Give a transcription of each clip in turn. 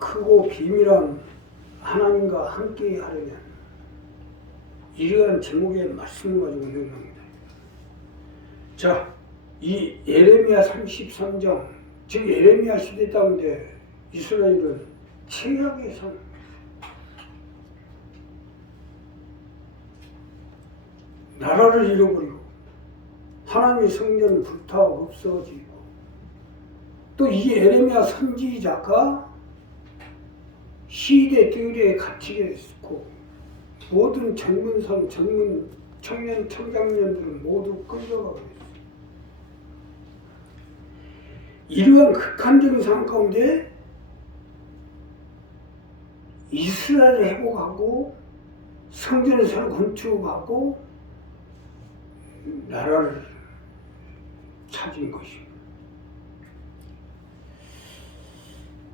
크고 비밀한 하나님과 함께 하려면 이러한 제목의 말씀을 가지고 능력합니다. 자, 이 예레미야 33장, 즉 예레미야 시대 가운데 이스라엘은 최악의 상, 나라를 잃어버리고 하나님의 성전은 불타 없어지고, 또 이 예레미야 선지자가 시대 뜰에 갇히게 됐고, 모든 젊은 청년, 청장년들은 모두 끌려가고 있어요. 이러한 극한적인 상황 가운데 이스라엘을 회복하고 성전을 새로 건축하고 나라를 찾은 것입니다.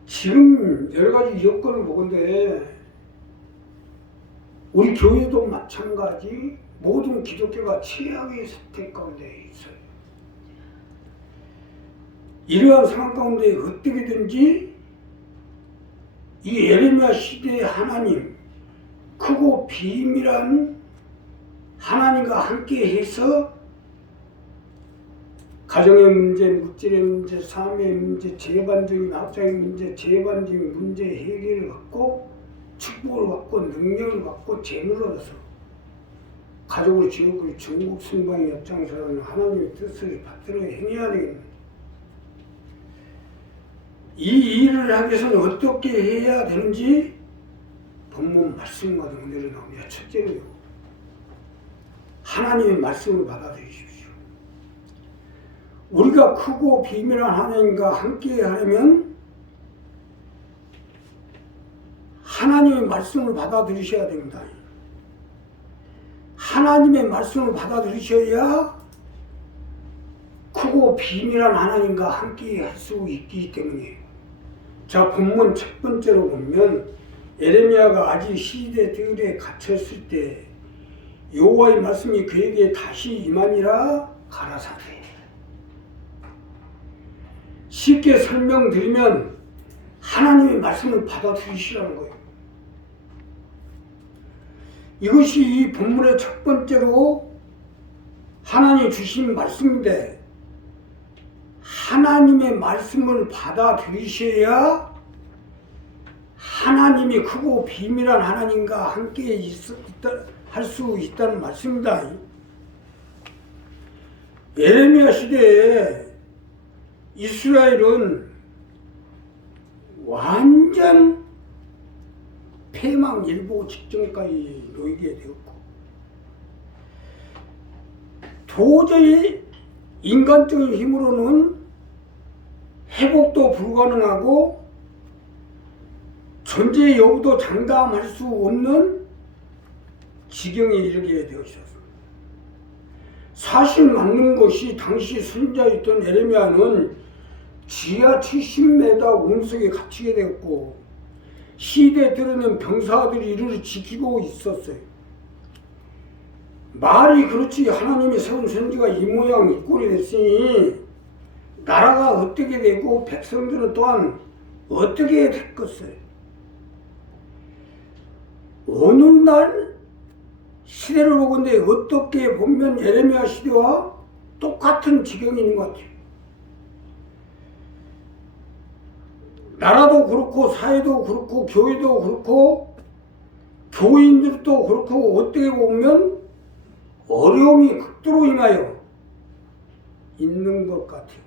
지금 여러 가지 여건을 보건대 우리 교회도 마찬가지 모든 기독교가 최악의 사태 가운데 있어요. 이러한 상황 가운데 어떻게든지 이 예레미야 시대의 하나님, 크고 비밀한 하나님과 함께 해서 가정의 문제, 물질의 문제, 삶의 문제, 재반적인 학자의 문제, 재반적인 문제 해결을 받고 축복을 받고 능력을 받고 재물을 얻어서 가족을 지옥을 전국 순방의 앞장서는 하나님의 뜻을 받들어 행해야 되겠네. 이 일을 하기 위해서는 어떻게 해야 되는지 본문 말씀과 은혜로 나옵니다. 첫째로요, 하나님의 말씀을 받아들이십시오. 우리가 크고 비밀한 하나님과 함께 하려면 하나님의 말씀을 받아들이셔야 됩니다. 하나님의 말씀을 받아들이셔야 크고 비밀한 하나님과 함께 할 수 있기 때문이에요. 자, 본문 첫 번째로 보면 예레미야가 아직 시대 들에 갇혔을 때 여호와의 말씀이 그에게 다시 임하니라 가라사대. 쉽게 설명드리면 하나님의 말씀을 받아들이시라는 거예요. 이것이 이 본문의 첫 번째로 하나님이 주신 말씀인데, 하나님의 말씀을 받아들이셔야 하나님이 크고 비밀한 하나님과 함께 할 수 있다는 말씀입니다. 예레미야 시대에 이스라엘은 완전 패망일보 직전까지 놓이게 되었고, 도저히 인간적인 힘으로는 회복도 불가능하고 존재 여부도 장담할 수 없는 지경에 이르게 되었습니다. 사실 맞는 것이 당시 선지자였던 예레미야는 지하 70m 운석에 갇히게 되었고, 시대에 들어는 병사들이 이를 지키고 있었어요. 말이 그렇지 하나님이 세운 선지가 이 모양 이 꼴이 됐으니 나라가 어떻게 되고 백성들은 또한 어떻게 됐겠어요. 오늘날 시대를 보건대 어떻게 보면 예레미야 시대와 똑같은 지경이 있는 것 같아요. 나라도 그렇고 사회도 그렇고 교회도 그렇고 교인들도 그렇고 어떻게 보면 어려움이 극도로 임하여 있는 것 같아요.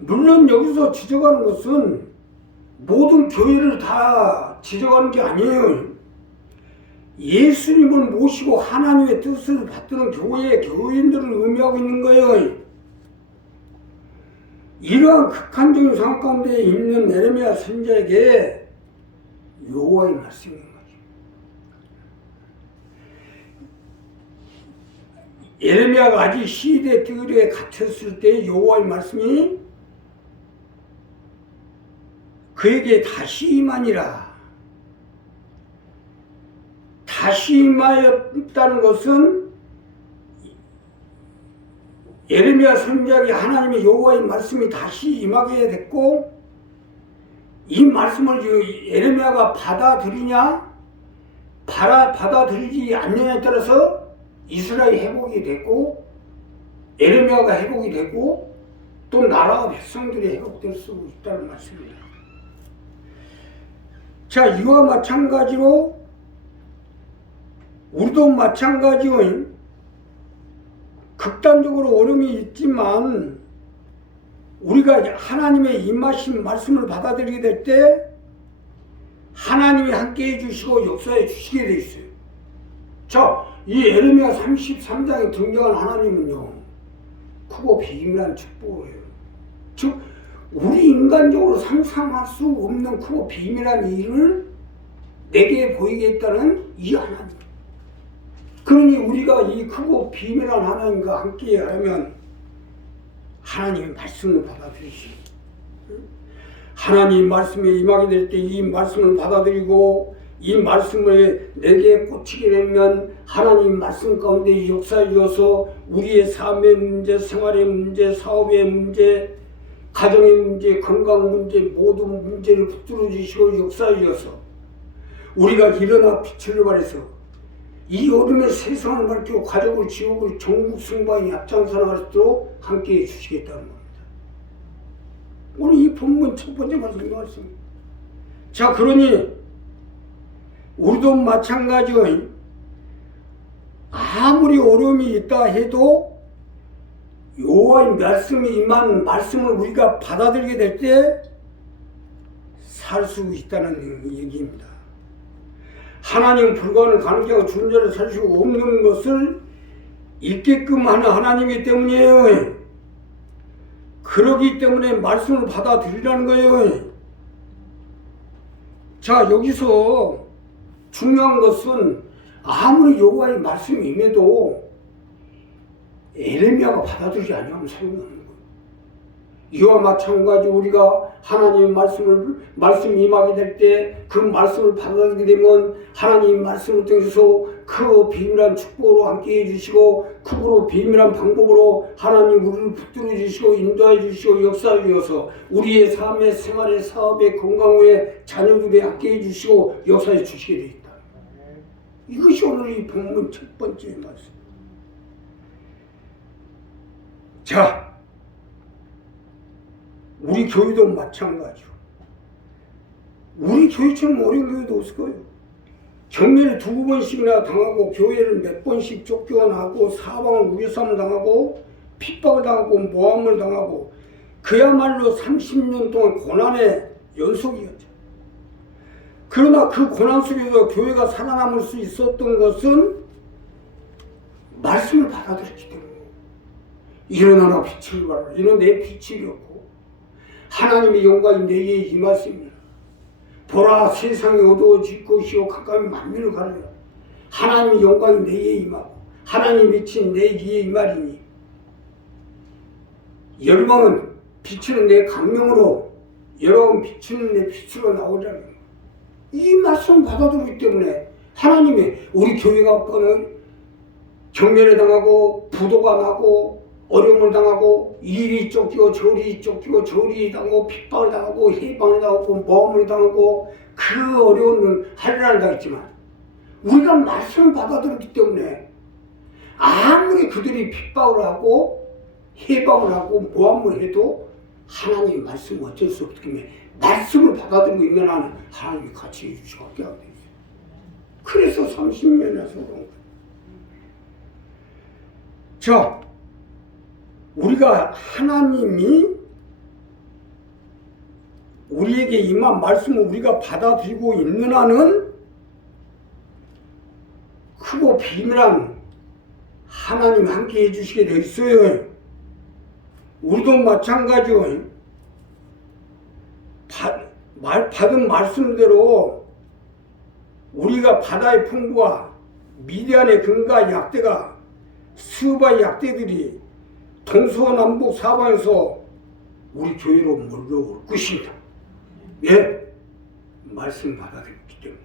물론 여기서 지적하는 것은 모든 교회를 다 지적하는 게 아니에요. 예수님을 모시고 하나님의 뜻을 받드는 교회의 교인들을 의미하고 있는 거예요. 이러한 극한적인 상황 가운데 있는 예레미야 선지자에게 여호와의 말씀인 거죠. 예레미야가 아직 시대 뜰에 갇혔을 때 여호와의 말씀이 그에게 다시 임하니라. 다시 임하였다는 것은 예레미야 선지자에게 하나님의 여호와의 말씀이 다시 임하게 됐고, 이 말씀을 예레미야가 받아들이냐 받아들이지 않느냐에 따라서 이스라엘이 회복이 됐고 예레미야가 회복이 되고 또 나라와 백성들이 회복될 수 있다는 말씀입니다. 자, 이와 마찬가지로 우리도 마찬가지로 극단적으로 어려움이 있지만 우리가 하나님의 임하신 말씀을 받아들이게 될 때 하나님이 함께해 주시고 역사해 주시게 돼 있어요. 자, 이 예레미야 33장에 등장한 하나님은요, 크고 비밀한 축복이에요. 즉 우리 인간적으로 상상할 수 없는 크고 비밀한 일을 내게 보이게 했다는 이 하나님. 그러니 우리가 이 크고 비밀한 하나님과 함께 하면 하나님의 말씀을 받아들이시고 하나님 말씀에 임하게 될 때 이 말씀을 받아들이고 이 말씀을 내게 꽂히게 되면 하나님 말씀 가운데 역사해 주어서 우리의 삶의 문제, 생활의 문제, 사업의 문제, 가정의 문제, 건강 문제 모든 문제를 붙들어 주시고 역사해 주어서 우리가 일어나 빛을 발해서 이 어둠의 세상을 밝히고 가족을 지옥을 전국 승방에 앞장서 나갈 수 있도록 함께해 주시겠다는 겁니다. 오늘 이 본문 첫 번째 말씀입니다. 자, 그러니 우리도 마찬가지로 아무리 어려움이 있다 해도 여호와의 말씀이 임한 말씀을 우리가 받아들이게 될 때 살 수 있다는 얘기입니다. 하나님 불가능을 가능케 하고 주는 자를 살수가 없는 것을 있게끔 하는 하나님이기 때문이에요. 그러기 때문에 말씀을 받아들이라는 거예요. 자, 여기서 중요한 것은 아무리 여호와의 말씀이 임해도 예레미야가 받아들이지 않으면 소용이 없는 거예요. 이와 마찬가지 우리가 하나님의 말씀이 임하게 될 때 그 말씀을 받아들이게 되면 하나님 말씀을 통해서 그 비밀한 축복으로 함께 해주시고 크고 비밀한 방법으로 하나님 우리를 붙들어 주시고 인도해 주시고 역사해 주셔서 우리의 삶의 생활의 사업의 건강의 자녀들이 함께 해주시고 역사해 주시게 되어 있다. 이것이 오늘 이 본문 첫 번째 말씀. 자, 우리 교회도 마찬가지로 우리 교회처럼 어려운 교회도 없을 거예요. 경매를 2번씩이나 당하고 교회를 몇 번씩 쫓겨나고 사방을 우겨싸움 당하고 핍박을 당하고 모함을 당하고 그야말로 30년 동안 고난의 연속이었죠. 그러나 그 고난 속에서 교회가 살아남을 수 있었던 것은 말씀을 받아들였기 때문에 일어나라 빛을 발하라. 이는 내 빛이었고 하나님의 영광이 내게 임하십니다. 보라 세상이 어두워질 것이요 가까이 만민을 가르라. 하나님의 영광이 내게 임하고 하나님의 빛이 내게 임하리니 열방은 비추는 내 강명으로 여러분 비추는 내 빛으로 나오리라. 이 말씀 받아들이기 때문에 하나님이 우리 교회가 경멸을 당하고 부도가 나고 어려움을 당하고 이리 쫓기고 저리 쫓기고 저리 당하고 핍박을 당하고 해방을 당하고 모함을 당하고 그 어려운 할례를 당했지만 우리가 말씀을 받아들였기 때문에 아무리 그들이 핍박을 하고 해방을 하고 모함을 해도 하나님의 말씀은 어쩔 수 없기 때문에 말씀을 받아들이고 있는 한은 하나님이 같이 해주시고 함께 하고 있어요. 그래서 30년에서 그런 거예요. 자, 우리가 하나님이 우리에게 임한 말씀을 우리가 받아들이고 있는 한은 크고 비밀한 하나님 함께 해주시게 되어 있어요. 우리도 마찬가지로 받은 말씀대로 우리가 바다의 풍부와 미디안의 금과 약대가 스바의 약대들이 동서남북 사방에서 우리 교회로 몰려올 것입니다. 예, 말씀 받아들였기 때문에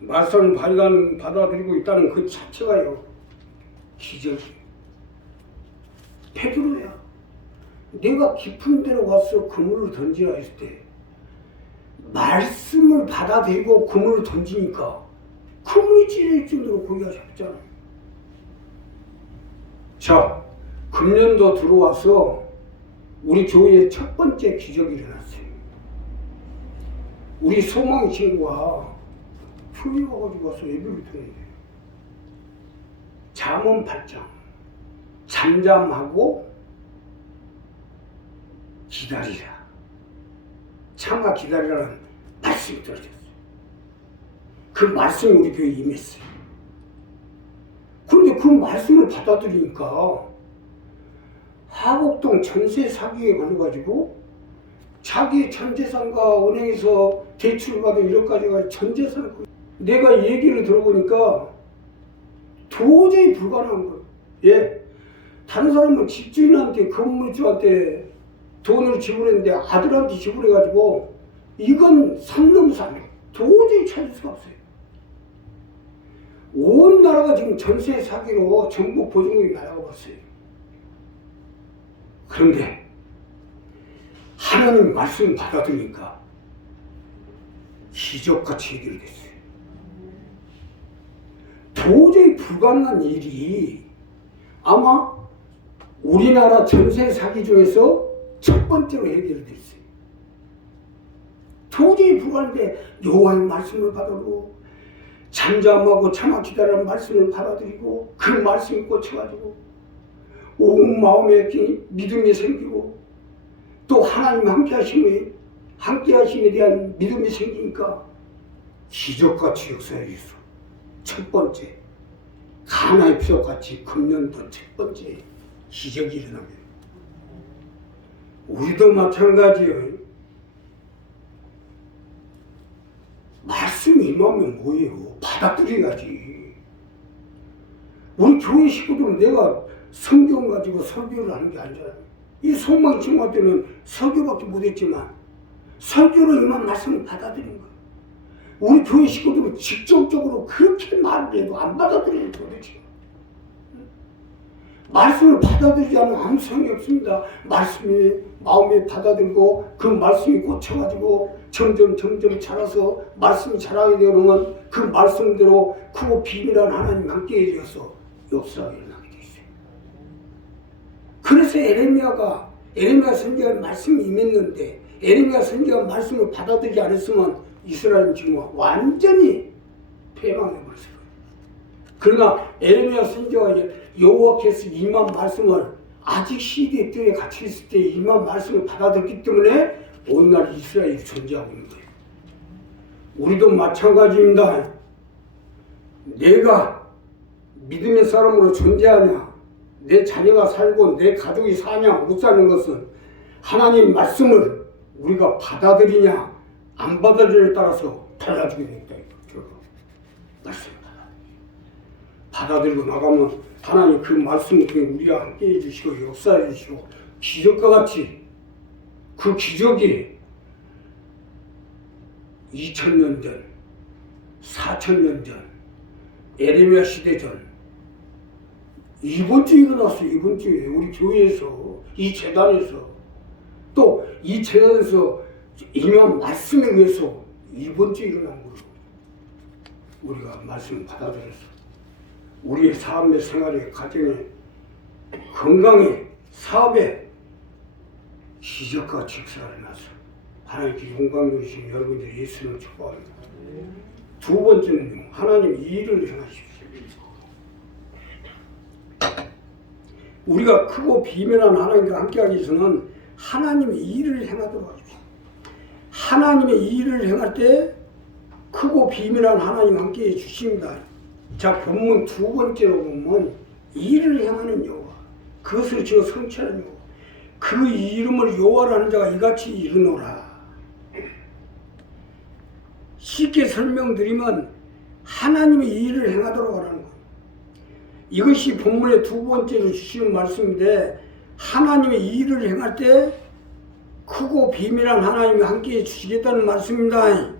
말씀을 받아들이고 있다는 그 자체가요 기적이에요. 베드로야, 내가 깊은 데로 가서 그물을 던지라 했을 때 말씀을 받아들이고 그물을 던지니까 그물이 찢어질 정도로 고기가 잡잖아요. 자, 금년도 들어와서 우리 교회에 첫 번째 기적이 일어났어요. 우리 소망 친구가 교회 와가지고 와서 예배를 드는데 잠언 8장 잠잠하고 기다리라, 참아 기다리라는 말씀이 떨어졌어요. 그 말씀이 우리 교회에 임했어요. 그런데 그 말씀을 받아들이니까 하곡동 전세 사기에 걸려가지고 자기 전 재산과 은행에서 대출받은 1억까지가 전 재산을, 내가 얘기를 들어보니까 도저히 불가능한 거예요. 예, 다른 사람은 집주인한테 건물주한테 돈을 지불했는데 아들한테 지불해가지고 이건 상놈사네, 도저히 찾을 수가 없어요. 온 나라가 지금 전세 사기로 정부 보증금이 날아가 봤어요. 그런데 하나님 말씀 받아들이니까 기적같이 해결됐어요. 도저히 불가능한 일이 아마 우리나라 전세 사기 중에서 첫 번째로 해결됐어요. 도저히 불가능한데 여호와의 말씀을 받아들고 잠잠하고 참아 기다리는 말씀을 받아들이고 그 말씀에 꽂혀가지고 온 마음에 믿음이 생기고 또 하나님 함께하심에 대한 믿음이 생기니까 기적같이 역사에 있어. 첫 번째 가나의 피석같이 금년도 첫 번째 기적이 일어납니다. 우리도 마찬가지예요. 말씀이 임하면 뭐예요? 받아들여야지. 우리 교회 식구들은 내가 성경 가지고 설교를 하는 게 아니잖아요. 이 소망 친구한테는 설교밖에 못했지만 설교로 임한 말씀을 받아들인 거예요. 우리 교회 식구들은 직접적으로 그렇게 말을 해도 안 받아들여요. 도대체 말씀을 받아들이지 않으면 아무 소용이 없습니다. 말씀이 마음에 받아들고 그 말씀이 꽂혀가지고 점점 자라서 말씀이 자라게 되면 그 말씀대로 크고 비밀한 하나님 함께 해주셔서 역사가 일어나게 돼 있어요. 그래서 에레미야 선지자의 말씀이 임했는데 에레미야 선지자가 말씀을 받아들이지 않았으면 이스라엘은 지금 완전히 패망해버렸어요. 그러나 에레미야 선지자가 여호와께서 임한 말씀을 아직 시대의 뼈에 갇혀 있을 때 임한 말씀을 받아들였기 때문에 오늘날 이스라엘이 존재하고 있는 거예요. 우리도 마찬가지입니다. 내가 믿음의 사람으로 존재하냐, 내 자녀가 살고 내 가족이 사냐 못 사는 것은 하나님 말씀을 우리가 받아들이냐 안 받아들이냐에 따라서 달라지게 되겠다. 말씀 받아들이고 나가면 하나님 그 말씀을 통해 우리와 함께 해주시고 역사해 주시고 기적과 같이 그 기적이 2000년 전, 4000년 전, 에레미야 시대 전 이번 주에 일어났어요. 이번 주에 우리 교회에서 이 재단에서 또 이 재단에서 임한 말씀에 의해서 이번 주에 일어난 거예요. 우리가 말씀을 받아들여서 우리의 삶의 생활에 가정에 건강에 사업에 기적과 직사를 나서 하나님께 영광 누리시는 여러분들이 예수님을 축복합니다. 두 번째는 하나님 일을 행하십시오. 우리가 크고 비밀한 하나님과 함께하기 위해서는 하나님의 일을 행하도록 하십시오. 하나님의 일을 행할 때 크고 비밀한 하나님 함께 해주십니다. 자, 본문 두 번째로 보면 일을 행하는 여호와, 그것을 지어 성취하는 여호와, 그 이름을 여호와라는 자가 이같이 이르노라. 쉽게 설명드리면 하나님의 일을 행하도록 하라는 거예요. 이것이 본문의 두 번째로 주시는 말씀인데 하나님의 일을 행할 때 크고 비밀한 하나님이 함께해 주시겠다는 말씀입니다.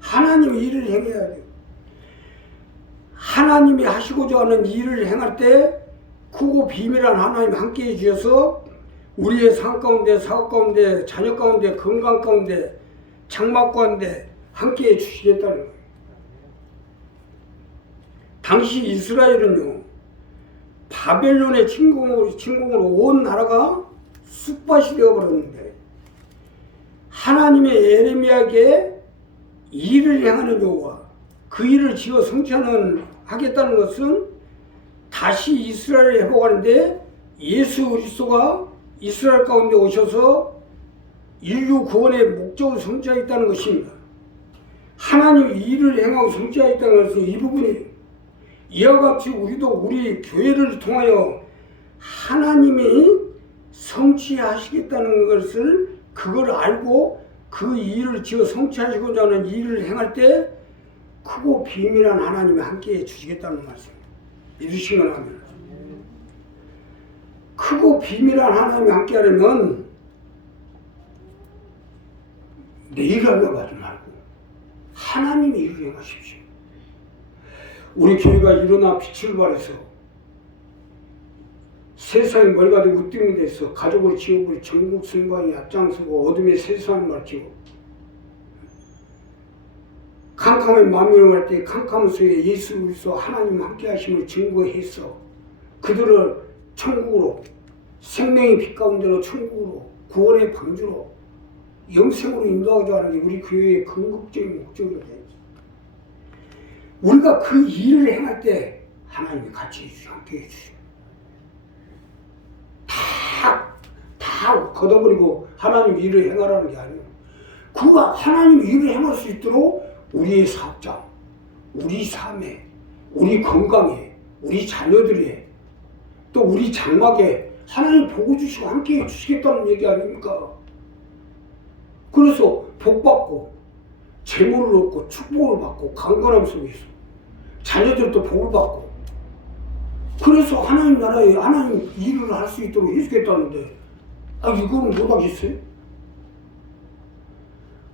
하나님의 일을 행해야 돼요. 하나님이 하시고자 하는 일을 행할 때 크고 비밀한 하나님이 함께해 주셔서 우리의 삶 가운데, 사업 가운데, 자녀 가운데, 건강 가운데 장막 가운데 함께 해주시겠다는 거예요. 당시 이스라엘은요, 바벨론의 침공으로 온 나라가 쑥밭이 되어버렸는데, 하나님의 예레미야에게 일을 행하는 여호와, 그 일을 지어 하겠다는 것은 다시 이스라엘을 회복하는데 예수 그리스도가 이스라엘 가운데 오셔서 인류 구원의 목적을 성취하겠다는 것입니다. 하나님 일을 행하고 성취하겠다는 것은 이 부분이, 이와 같이 우리도 우리 교회를 통하여 하나님이 성취하시겠다는 것을, 그걸 알고 그 일을 지어 성취하시고자 하는 일을 행할 때 크고 비밀한 하나님이 함께 해주시겠다는 말씀입니다. 믿으시면 합니다. 크고 비밀한 하나님이 함께 하려면 내일 하려고 하지 말고 하나님이 일을 행하십시오. 우리 교회가 일어나 빛을 발해서 세상이 머리가 되고 으뜸이 돼서 가족을 지어버리 전국 승방이 앞장서고 어둠의 세상을 밝히고 캄캄한 만민을 할 때 캄캄한 속에 예수 그리스도 하나님 함께 하심을 증거해서 그들을 천국으로, 생명의 빛 가운데로 천국으로, 구원의 방주로, 영생으로 인도하고자 하는 게 우리 교회의 궁극적인 목적입니다. 우리가 그 일을 행할 때 하나님이 같이 해주시고 함께 해주시고 다 걷어버리고 하나님 일을 행하라는 게 아니에요. 그가 하나님 일을 행할 수 있도록 우리의 사업장, 우리 삶에, 우리 건강에, 우리 자녀들에, 또 우리 장막에 하나님 보고 주시고 함께 해주시겠다는 얘기 아닙니까? 그래서 복받고 재물을 얻고 축복을 받고 강건함 속에서 자녀들도 복을 받고, 그래서 하나님 나라에 하나님 일을 할 수 있도록 해주겠다는데, 이거는 못하겠어요?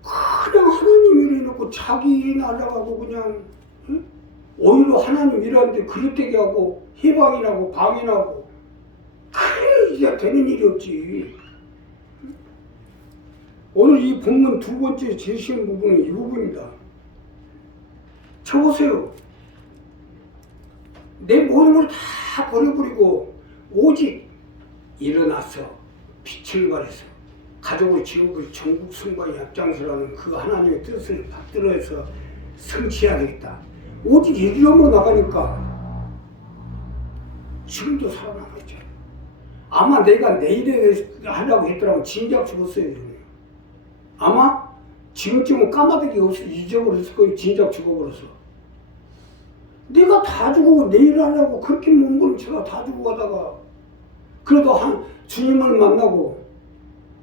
그냥 하나님 일 해놓고 자기 일 날아가고 그냥, 응? 오히려 하나님 일하는데 그릇되게 하고 해방이나고 방해나고, 그래 이게 되는 일이 없지. 오늘 이 본문 두 번째 제시한 부분은 이 부분입니다. 쳐보세요. 내 모든 걸 다 버려버리고 오직 일어나서 빛을 발해서 가족을 지옥을 전국 승방에 앞장서라는 그 하나님의 뜻을 받들어서 성취하겠다. 오직 이름으로 나가니까 지금도 살아남아 있잖아요. 아마 내가 내일에 하려고 했더라면 진작 죽었어요. 아마 지금쯤은 까마득이 없어 잊어버렸을 거예요. 진작 죽어버려서. 내가 다 죽고 내일 하려고 그렇게 몸부림쳐서 다 죽고 가다가, 그래도 주님을 만나고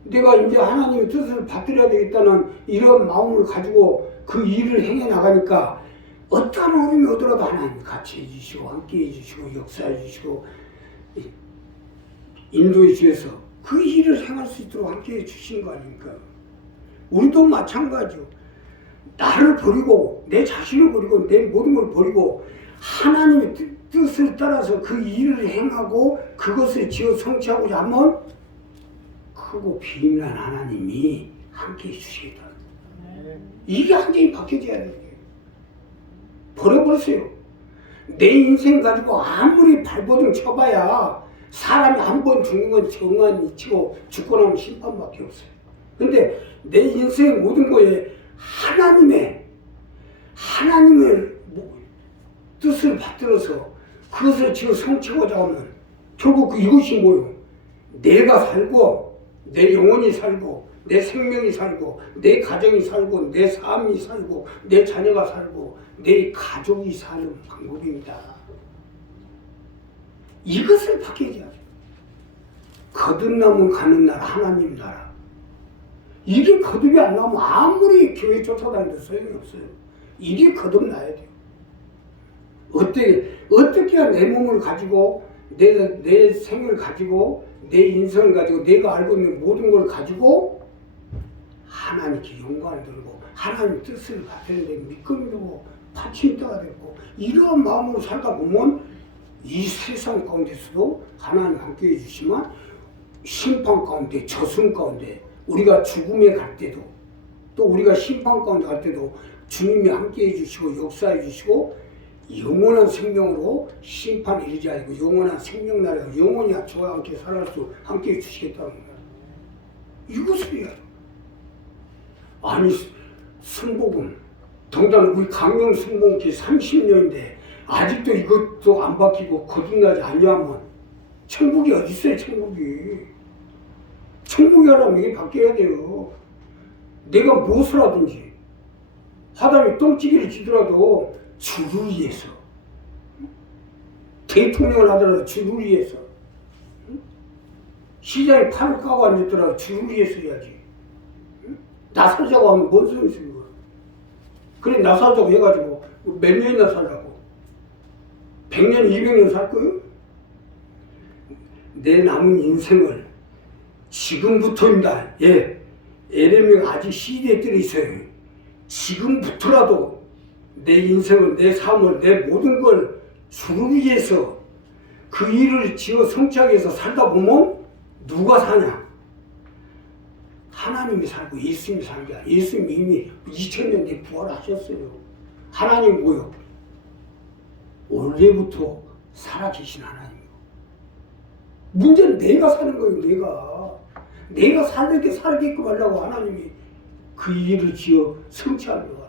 내가 이제 하나님의 뜻을 받들어야 되겠다는 이런 마음을 가지고 그 일을 행해 나가니까 어떠한 어려움이 오더라도 하나님 같이 해주시고 함께 해주시고 역사해 주시고 인도해 주셔서 그 일을 행할 수 있도록 함께 해주신 거 아닙니까? 우리도 마찬가지요. 나를 버리고 내 자신을 버리고 내 모든 걸 버리고 하나님의 뜻을 따라서 그 일을 행하고 그것을 지어 성취하고자 하면 크고 비밀한 하나님이 함께 해주시겠다. 이게 완전히 바뀌어져야 돼요. 버려버렸어요. 내 인생 가지고 아무리 발버둥 쳐봐야 사람이 한 번 죽는 건 정한 이치고 죽고 나면 심판밖에 없어요. 근데 내 인생 모든 거에 하나님의 뜻을 받들어서 그것을 지어 성취하고자 하면 결국 이것이 뭐예요? 내가 살고 내 영혼이 살고 내 생명이 살고 내 가정이 살고 내 삶이 살고 내 자녀가 살고 내 가족이 사는 방법입니다. 이것을 바뀌어야죠. 거듭나면 가는 나라 하나님 나라. 이게 거듭이 안 나면 아무리 교회 쫓아다녀도 소용이 없어요. 이게 거듭나야 돼요. 어떻게 내 몸을 가지고 내 생을 가지고 내 인성을 가지고 내가 알고 있는 모든 걸 가지고 하나님께 영광을 돌리고 하나님 뜻을 받는데 믿음이 되고 받침대가 되고 이러한 마음으로 살다 보면 이 세상 가운데서도 하나님 함께 해주시면 심판 가운데 저승 가운데 우리가 죽음에 갈 때도 또 우리가 심판 가운데 갈 때도 주님이 함께 해주시고 역사해 주시고 영원한 생명으로 심판에 이르지 않고 영원한 생명 나라에 영원히 저와 함께 살아갈 수 함께 해주시겠다는 거야. 이것을요. 아니 순복음 동단 우리 강령 순복음기 30년인데 아직도 이것도 안 바뀌고 거듭나지 않냐면 천국이 어디 있어요. 천국이 하려면 이게 바뀌어야 돼요. 내가 무엇을 하든지 하다니 똥찌개를 지더라도 주를 위해서, 대통령을 하더라도 주를 위해서, 시장에 팔을 까고 앉았더라도 주를 위해서 해야지. 나 살자고 하면 뭔 소리 있어요. 그래 나 살자고 해가지고 몇 년이나 살라고 100년 200년 살 거요? 내 남은 인생을 지금부터입니다. 예, 에레미야가 아직 시대에 들어 있어요. 지금부터라도 내 인생을, 내 삶을, 내 모든 걸 주를 위해서 그 일을 지어 성취하기 위해서 살다 보면 누가 사냐? 하나님이 살고 예수님이 살게. 예수님이 이미 2000년 뒤에 부활하셨어요. 하나님 뭐요? 원래부터 살아계신 하나님이고. 문제는 내가 사는 거예요. 내가 살게끔 하려고 하나님이 그 일을 지어 성취하려고 하라.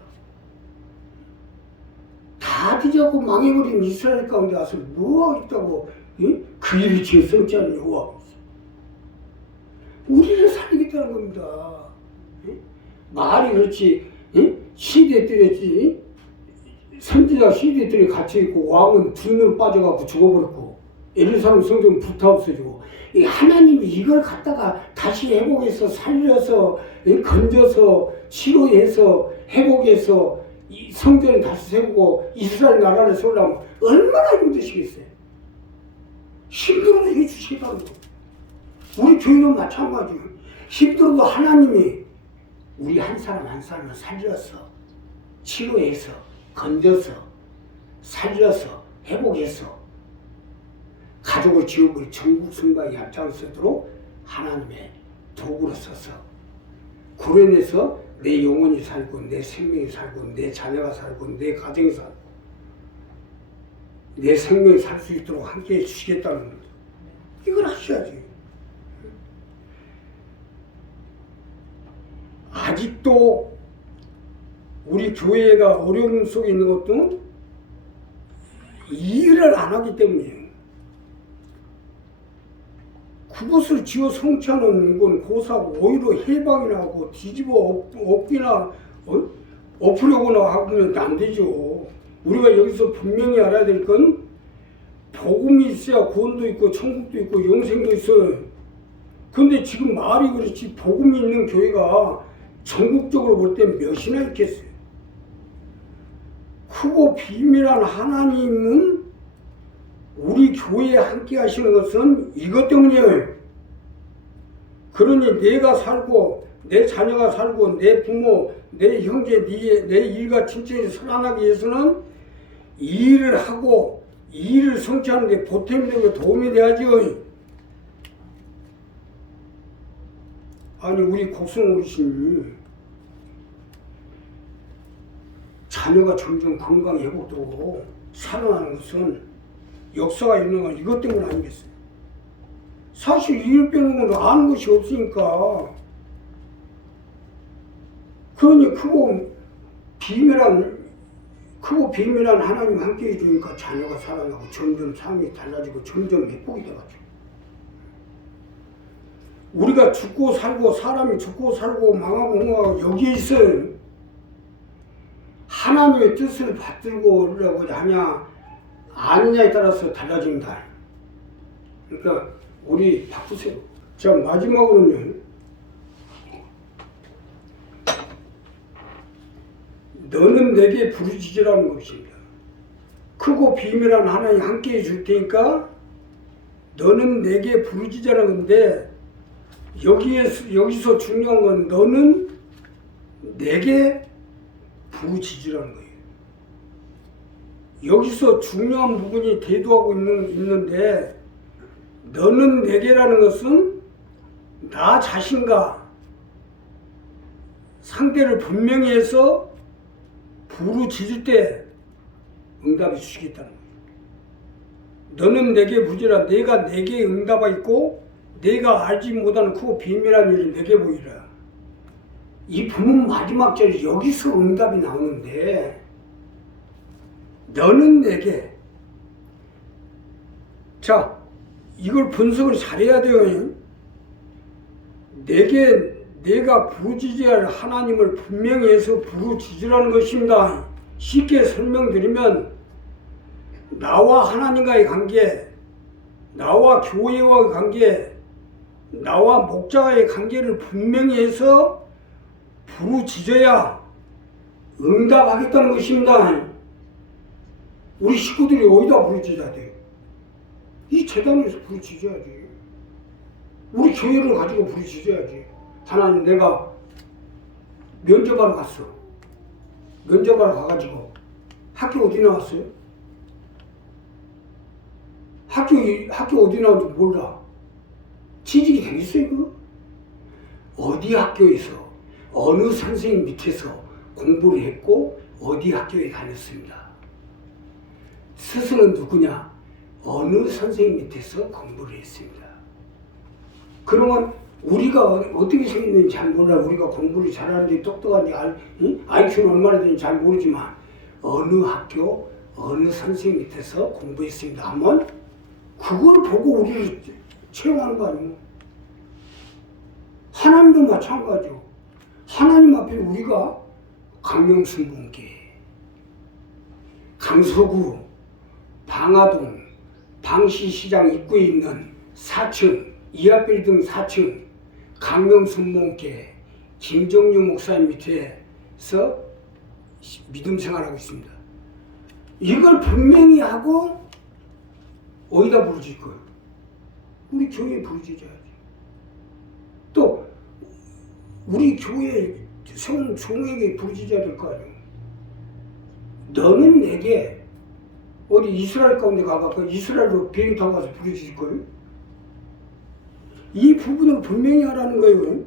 다 뒤져고 망해버린 이스라엘 가운데 와서 뭐하고 있다고 그 일을 지어 성취하는 여호와가 있어. 우리를 살리겠다는 겁니다. 말이 그렇지 시대에 들였지. 선지자 시대에 들에 갇혀있고 왕은 분으로 빠져갖고 죽어버렸고 예루살렘 성전 불타없어지고 하나님이 이걸 갖다가 다시 회복해서 살려서 건져서 치료해서 회복해서 이 성전을 다시 세우고 이스라엘 나라를 세우려면 얼마나 힘드시겠어요. 힘들어도 해주시겠다는 거예요. 우리 교회는 마찬가지예요. 힘들어도 하나님이 우리 한 사람 한 사람을 살려서 치료해서 건져서 살려서 회복해서 가족을 지옥을 전국 순간에 앞장서도록 하나님의 도구로 써서 구원해서 내 영혼이 살고 내 생명이 살고 내 자녀가 살고 내 가정이 살고 내 생명이 살 수 있도록 함께 해주시겠다는 겁니다. 이걸 하셔야지. 아직도 우리 교회가 어려움 속에 있는 것도 일을 안 하기 때문이에요. 그것을 지어 성취하는 건 고사고 오히려 해방이나 하고 뒤집어 엎기나 엎으려고나 하면 안 되죠. 우리가 여기서 분명히 알아야 될 건 복음이 있어야 구원도 있고 천국도 있고 영생도 있어요. 근데 지금 말이 그렇지 복음이 있는 교회가 전국적으로 볼 때 몇이나 있겠어요. 크고 비밀한 하나님은 우리 교회에 함께 하시는 것은 이것 때문이에요. 그러니 내가 살고 내 자녀가 살고 내 부모, 내 형제, 내 일가 친척이 살아나기 위해서는 이 일을 하고 이 일을 성취하는 데 보탬이 되고 도움이 돼야죠. 아니 우리 곡성 어르신이 자녀가 점점 건강 회복되고 살아나는 것은 역사가 있는 건 이것 때문 아니겠어요? 사실 이를 빼는 건 아는 것이 없으니까. 그러니 크고 비밀한 하나님 함께 해주니까 자녀가 살아나고 점점 삶이 달라지고 점점 회복이 돼가지고. 우리가 죽고 살고 사람이 죽고 살고 망하고 흥하고 여기에 있어요. 하나님의 뜻을 받들고 오려고 하냐 아느냐에 따라서 달라집니다. 그러니까 우리 바꾸세요. 자 마지막으로는 너는 내게 부르짖으라는 것입니다. 크고 비밀한 하나님 함께 해줄 테니까 너는 내게 부르짖으라는 건데 여기서 중요한 건 너는 내게 부르짖으라는 거예요. 여기서 중요한 부분이 대두하고 있는데 너는 내게라는 것은 나 자신과 상대를 분명히 해서 부르짖을 때 응답해 주시겠다는 거예요. 너는 내게 부지라. 내가 내게 응답하겠고 내가 알지 못하는 크고 비밀한 일을 내게 보이라. 이 부문 마지막 절이 여기서 응답이 나오는데 너는 내게, 자 이걸 분석을 잘해야 돼요. 내가 부르짖어야 할 하나님을 분명히 해서 부르짖으라는 것입니다. 쉽게 설명드리면 나와 하나님과의 관계, 나와 교회와의 관계, 나와 목자와의 관계를 분명히 해서 부르짖어야 응답하겠다는 것입니다. 우리 식구들이 어디다 부르짖어야 돼요? 이 재단에서 부르짖어야지. 우리 교회를 가지고 부르짖어야지. 하나님, 내가 면접하러 갔어. 면접하러 가가지고 학교 어디 나왔어요? 학교 어디 나온지 몰라. 취직이 되겠어요, 이거? 어디 학교에서 어느 선생님 밑에서 공부를 했고 어디 학교에 다녔습니다. 스승은 누구냐? 어느 선생님 밑에서 공부를 했습니다. 그러면 우리가 어떻게 생겼는지 잘 몰라. 우리가 공부를 잘하는지 똑똑한지 IQ는 얼마나 되는지 잘 모르지만 어느 학교 어느 선생님 밑에서 공부했습니다 하면 그걸 보고 우리를 채용하는 거 아니에요? 하나님도 마찬가지죠. 하나님 앞에 우리가 강명순분께, 강서구 방화동 방시시장 입구에 있는 4층 이하빌딩 4층 강명순분께 김정유 목사님 밑에서 믿음 생활하고 있습니다. 이걸 분명히 하고 어디다 부르질 거예요? 우리 교회에 부르짖어야지. 또 우리 교회 종에게 부르짖어야 될 거 아니에요. 너는 내게 어디 이스라엘 가운데 가서 이스라엘로 비행 타고 가서 부르짖을 거예요? 이 부분을 분명히 하라는 거예요.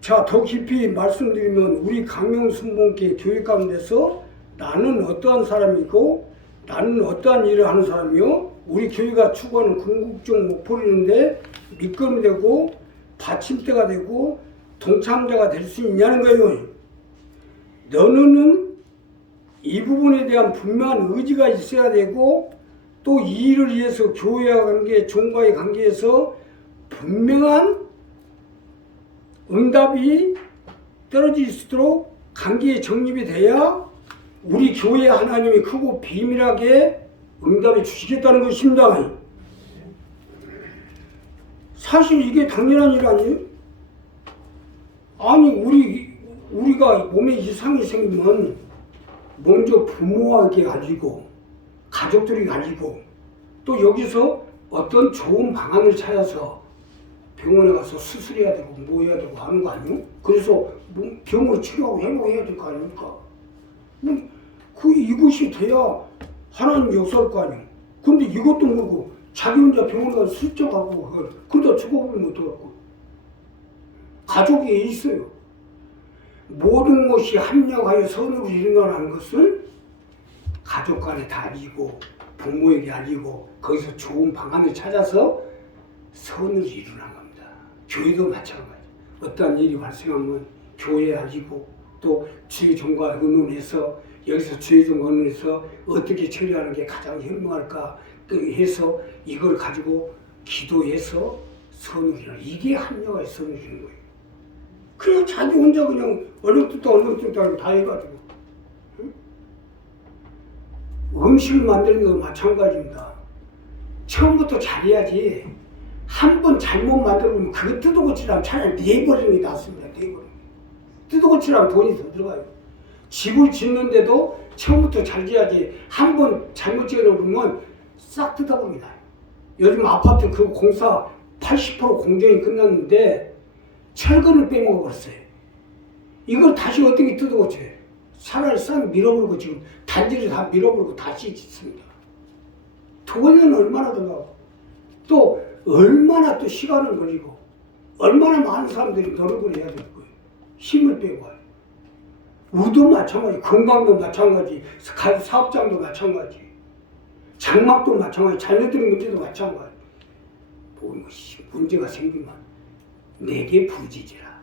자, 더 깊이 말씀드리면 우리 강명순복계 교회 가운데서 나는 어떠한 사람이고 나는 어떠한 일을 하는 사람이요, 우리 교회가 추구하는 궁극적 목표를 이루는데 밑거름이 되고 받침대가 되고 동참자가 될 수 있냐는 거예요. 너는 이 부분에 대한 분명한 의지가 있어야 되고 또 이 일을 위해서 교회와 관계, 종과의 관계에서 분명한 응답이 떨어질 수 있도록 관계에 정립이 돼야 우리 교회 하나님이 크고 비밀하게 응답해 주시겠다는 것입니다. 사실 이게 당연한 일 아니에요? 아니 우리가 몸에 이상이 생기면 먼저 부모에게 알리고 가족들이 알리고 또 여기서 어떤 좋은 방안을 찾아서 병원에 가서 수술해야 되고 뭐 해야 되고 하는 거 아니에요? 그래서 병을 치료하고 회복해야 될 거 아닙니까? 이것이 돼야 하나님 역사할 거 아니에요? 근데 이것도 모르고 자기 혼자 병원에 가서 슬쩍하고 그러다 죽어버리면 어떡하고. 가족이 있어요. 모든 것이 합력하여 선으로 일어나는 것은 가족 간에 다 알리고 부모에게 알리고 거기서 좋은 방안을 찾아서 선을 이루는 겁니다. 교회도 마찬가지. 어떠한 일이 발생하면 교회에 알리고 또 주의종과 의논해서 여기서 주의종과 의논해서 어떻게 처리하는 게 가장 현명할까 해서 이걸 가지고 기도해서 선을 이루는, 이게 합력하여 선을 이루는 거예요. 그냥 자기 혼자 그냥 얼룩뚱땅 하고 다 해가지고. 음식을 만드는 것도 마찬가지입니다. 처음부터 잘해야지. 한 번 잘못 만들면 그거 뜯어고치려면 차라리 내버리는 게 낫습니다. 내버리는 게. 뜯어고치려면 돈이 더 들어가요. 집을 짓는데도 처음부터 잘 지어야지. 한 번 잘못 지어놓으면 싹 뜯어버립니다. 요즘 아파트 그 공사 80% 공정이 끝났는데 철근을 빼먹어버렸어요. 이걸 다시 어떻게 뜯어고쳐요? 차라리 싹 밀어버리고 지금 단지를 다 밀어버리고 다시 짓습니다. 돈은 얼마나 들어가고 또 얼마나 또 시간을 걸리고 얼마나 많은 사람들이 노력을 해야 될 거예요. 힘을 빼고 와요. 우도 마찬가지, 건강도 마찬가지, 사업장도 마찬가지, 장막도 마찬가지, 자녀들 문제도 마찬가지. 문제가 생기면 내게 부르짖으라.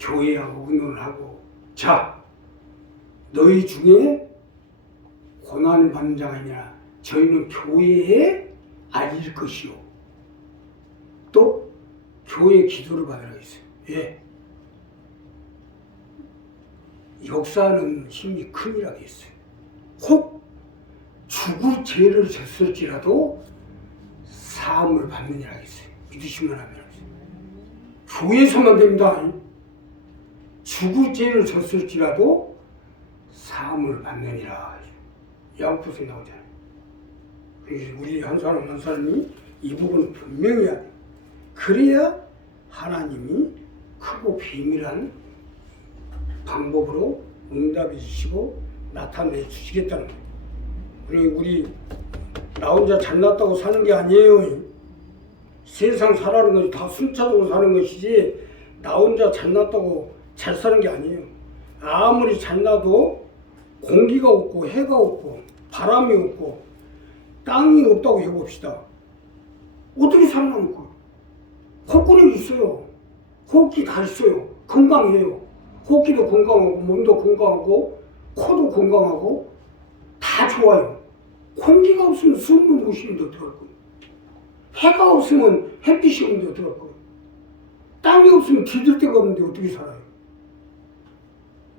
교회하고 의논을 하고, 자, 너희 중에 고난을 받는 자가 아니라 저희는 교회에 알릴 것이요. 또 교회 기도를 받으라 했어요. 예. 역사는 힘이 크니라고 했어요. 혹 죽을 죄를 졌을지라도 사함을 받느니라고 했어요. 믿으시면 하면. 교회에서만 됩니다. 죽을 죄를 졌을지라도 사함을 받느니라. 야고보서에 나오잖아요. 그래서 우리 한 사람 한 사람이 이 부분을 분명히 해야 돼요. 그래야 하나님이 크고 비밀한 방법으로 응답해 주시고 나타내 주시겠다는 거예요. 그리고 우리 나 혼자 잘났다고 사는 게 아니에요. 세상 살아가는 것이 다 순차적으로 사는 것이지 나 혼자 잘났다고 잘 사는 게 아니에요. 아무리 잘나도 공기가 없고 해가 없고 바람이 없고 땅이 없다고 해봅시다. 어떻게 살아남을까? 콧구멍이 있어요. 호흡기 다 있어요. 건강해요. 호흡기도 건강하고 몸도 건강하고 코도 건강하고 다 좋아요. 공기가 없으면 숨을 못 쉬는데 어떡할 거예요? 해가 없으면 햇빛이 없는데 어떡할 거예요? 땅이 없으면 뒤질 데가 없는데 어떻게 살아요?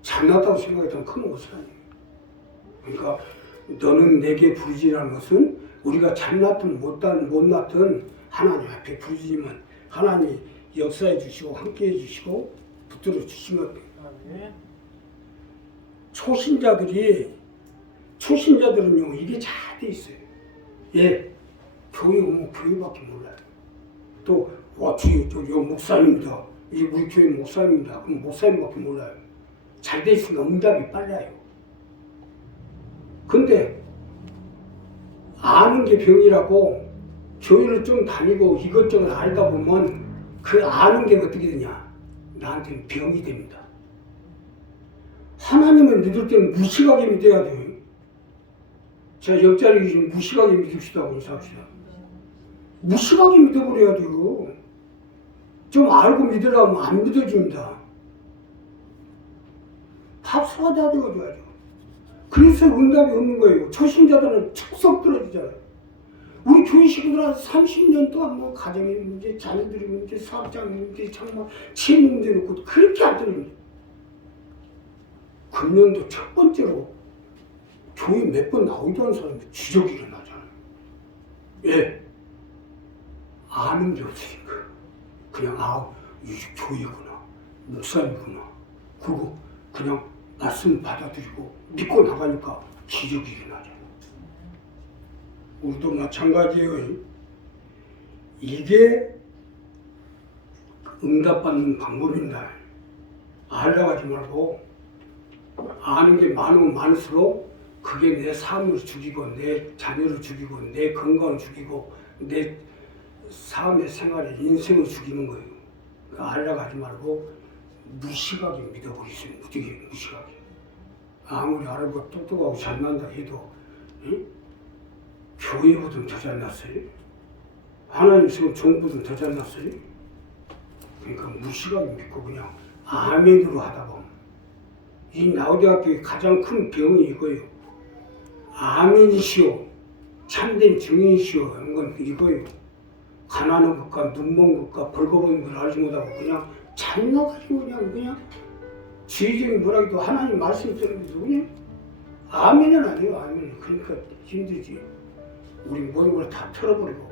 잘났다고 생각했던 큰 것은 아니에요. 그러니까 너는 내게 부르짖으라는 것은 우리가 잘났든 못났든 하나님 앞에 부르짖으면 하나님이 역사해 주시고 함께해 주시고 붙들어 주신 것 같아요. 초신자들은요 이게 잘 돼 있어요. 예, 교회 오면 교회밖에 몰라요. 또 주여 목사님이다. 이 우리 교회 목사님이다. 그럼 목사님밖에 몰라요. 잘 돼 있으면 응답이 빨라요. 근데 아는 게 병이라고 교회를 좀 다니고 이것저것 알다 보면 그 아는 게 어떻게 되냐? 나한테는 병이 됩니다. 하나님을 믿을 때는 무식하게 믿어야 돼요. 자, 옆자리 좀 무식하게 믿읍시다. 인사합시다. 무식하게 믿어버려야 돼요. 좀 알고 믿으려면 안 믿어집니다. 합수가 다 되어줘야죠. 그래서 응답이 없는 거예요. 초신자들은 척석 떨어지잖아요. 우리 교회 식구들 30년 동안 뭐 가정의 문제, 자녀들의 문제, 사업장 문제, 정말 채무 문제 놓고 그렇게 안 떨어집니다. 금년도 첫 번째로 교회 몇 번 나오지도 않은 사람이 기적이 일어나잖아요. 예. 아는 게 없으니까. 그냥 이 교회구나. 목사님구나. 그리고 그냥 말씀 받아들이고 믿고 나가니까 기적이 일어나잖아요. 우리도 마찬가지예요. 이게 응답받는 방법입니다. 알려고 하지 말고 아는 게 많으면 많을수록 그게 내 삶을 죽이고 내 자녀를 죽이고 내 건강을 죽이고 내 삶의 생활의 인생을 죽이는 거예요. 그러니까 알려고 하지 말고 무식하게 믿어버리세요. 어떻게 무식하게. 아무리 알고 똑똑하고 잘난다 해도 응? 교회보다 더 잘났어요. 하나님 지금 종보다 더 잘났어요. 그러니까 무식하게 믿고 그냥 아멘으로 하다 보면 이 나우대학교의 가장 큰 병이 이거예요. 아멘이시오. 참된 증인이시오. 하는 건 이거예요. 가난한 것과 눈먼 것과 벌거벗은 걸 알지 못하고 그냥 잘나가지고 그냥 주의적인 뭐라기도 하나님 말씀이 들었는데도 그냥 아멘은 아니에요. 아멘. 그러니까 힘들지. 우리 모든 걸 다 털어버리고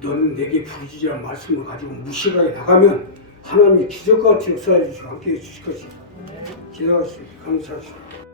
너는 내게 부르짖으라는 말씀을 가지고 무식하게 나가면 하나님이 기적같이 역사해 주시고 함께해 주실 것이다. 기도하겠습니다. 감사합니다.